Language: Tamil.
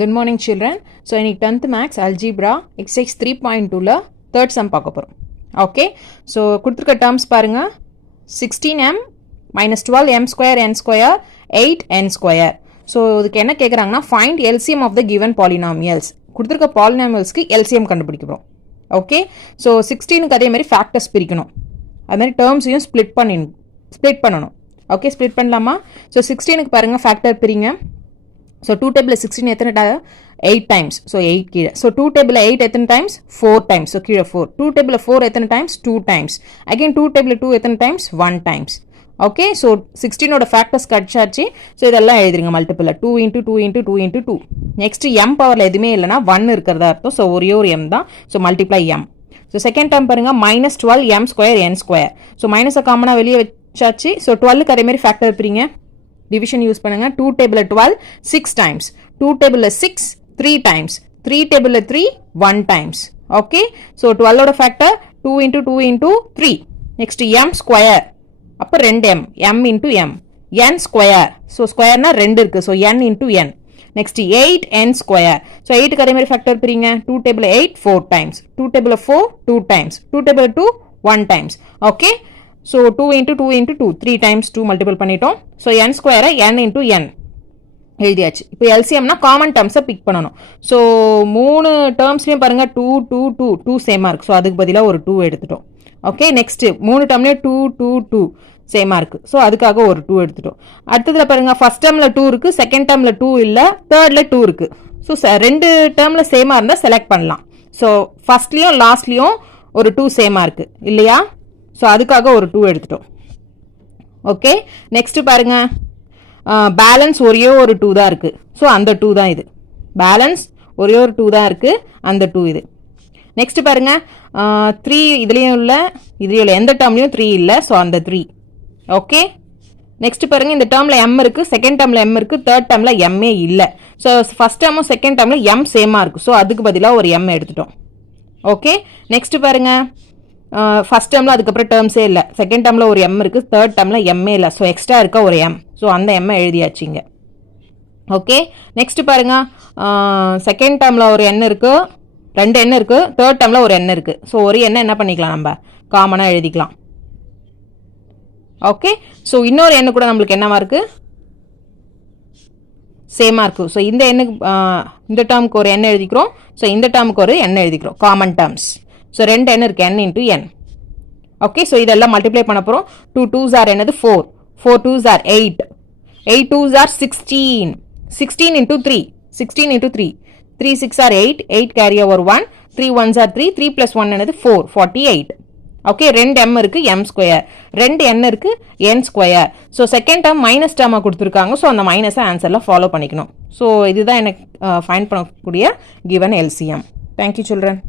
Good morning children. So இன்னைக்கு 10th maths algebra exercise 3.2ல third sum பார்க்க போறோம். Okay. So கொடுத்திருக்க terms பாருங்க 16m minus 12m square n square 8n square. So இதுக்கு என்ன கேக்குறாங்கன்னா find LCM of the given polynomials. கொடுத்திருக்க polynomialsக்கு LCM கண்டுபிடிக்கணும். Okay. So 16க்கு அதே மாதிரி factors பிரிக்கணும். அதே மாதிரி termsையும் split பண்ணணும். Okay, split பண்ணலாமா? So 16க்கு பாருங்க factor பிரிங்க. So 2 table 16 எத்தனை 8 times. So 8 கீழே. So 2 table 8 எத்தனை times? 4 times. So கீழே 4. 2 table 4 எத்தனை times? 2 times. Again 2 table 2 எத்தனை times? 1 times. Okay, so 16 ஓட factors கட்சாச்சு. So இதெல்லாம் எழுதிருங்க multiple 2 into 2 into 2 into 2. Next m powerல எதுவுமே இல்லைனா 1 இருக்கிறதா அர்த்தம். So ஒரே ஒரு m தான். So multiply m. So second term பாருங்க minus 12m square n square. So minus காமனா வெளியே வச்சாச்சு. So 12க்கு அதே மாதிரி factor பிரிங்க. Division use பண்ணுங்க 2 table 12 6 times 2 table 6 3 times 3 table 3 1 times. Okay, so 12 oda factor 2 into 2 into 3. Next m square அப்ப 2m m into m n square. So square na 2 இருக்கு. So n into n. Next 8n square. So 8 க்கு அதே மாதிரி factor பிரிங்க 2 table 8 4 times 2 table 4 2 times 2 table 2 1 times. Okay, so 2 into 2 into 2 3 times 2 multiple பண்ணிட்டோம். So n square n into n எழுதியாச்சு. இப்போ LCM னா காமன் டேர்ம்ஸை பிக் பண்ணணும். ஸோ 3 டேர்ம்ஸ்லையும் பாருங்க 2 2 2 2 சேமாக இருக்குது. ஸோ அதுக்கு பதிலாக ஒரு 2 எடுத்துட்டோம். ஓகே, நெக்ஸ்ட் 3 டேர்ம்லேயே 2 2 2 சேமாக இருக்குது. ஸோ அதுக்காக ஒரு 2 எடுத்துட்டோம். அடுத்ததில் பாருங்க ஃபர்ஸ்ட் டேர்மில் 2 இருக்குது, செகண்ட் டேர்மில் 2 இல்லை, தேர்டில் 2 இருக்குது. ஸோ 2 டேர்மில் சேமாக இருந்தால் செலக்ட் பண்ணலாம். ஸோ ஃபர்ஸ்ட்லேயும் லாஸ்ட்லேயும் ஒரு 2 சேமாக இருக்குது இல்லையா? ஸோ அதுக்காக ஒரு 2 எடுத்துட்டோம். ஓகே, நெக்ஸ்ட் பாருங்க பேலன்ஸ் ஒரே ஒரு 2 தான் இருக்கு. ஸோ அந்த 2 தான் இது. பேலன்ஸ் ஒரே ஒரு 2 தான் இருக்கு, அந்த 2 இது. நெக்ஸ்ட் பாருங்க 3 இதுலயும் இல்ல, எந்த டேர்ம்லயும் 3 இல்ல. ஸோ அந்த 3. ஓகே, நெக்ஸ்ட் பாருங்க இந்த டேர்ம்ல m இருக்கு, செகண்ட் டேர்ம்ல m இருக்கு, தேர்ட் டேர்ம்ல m ஏ இல்ல. ஸோ ஃபர்ஸ்ட் டேர்மும் செகண்ட் டேர்ம்ல m சேமா இருக்கு. ஸோ அதுக்கு பதிலாக ஒரு m எடுத்துட்டோம். ஓகே, நெக்ஸ்ட் பாருங்க ஃபர்ஸ்ட் டேர்மில் அதுக்கப்புறம் டேர்ம்ஸே இல்லை, செகண்ட் டேர்மில் ஒரு எம் இருக்குது, தேர்ட் டேர்மில் எம்ஏ இல்லை. ஸோ எக்ஸ்ட்ரா இருக்க ஒரு எம். ஸோ அந்த எம்மை எழுதியாச்சுங்க. ஓகே, நெக்ஸ்ட் பாருங்க செகண்ட் டேர்மில் ஒரு எண் இருக்குது, 2 எண் இருக்குது, தேர்ட் டேர்மில் ஒரு எண் இருக்குது. ஸோ ஒரு எண்ணை என்ன பண்ணிக்கலாம், நம்ம காமனாக எழுதிக்கலாம். ஓகே, ஸோ இன்னொரு எண்ணு கூட நம்மளுக்கு என்னவா இருக்குது, சேமாக இருக்குது. ஸோ இந்த எண்ணுக்கு இந்த டேர்முக்கு ஒரு எண் எழுதிக்கிறோம். ஸோ இந்த டேர்முக்கு ஒரு எண் எழுதிக்கிறோம், காமன் டேர்ம்ஸ். ஸோ 2 எண் இருக்கு, n into n. Okay, so இதெல்லாம் மல்டிப்ளை பண்ண போகிறோம். 2 2s are என்னது 4, 4 2s are 8, 8 2s are 16, 16 into 3, 16 into 3, 3 6 are 8, 8 carry over 1, 3 1s are 3, 3 plus 1 என்னது 4, 48. ஓகே, 2 m இருக்கு, m ஸ்கொயர், 2 n இருக்கு, n square. So second term minus டேர்மாக கொடுத்துருக்காங்க. ஸோ அந்த மைனஸை ஆன்சரில் ஃபாலோ பண்ணிக்கணும். ஸோ இதுதான் எனக்கு ஃபைண்ட் பண்ணக்கூடிய கிவன் LCM. Thank you children.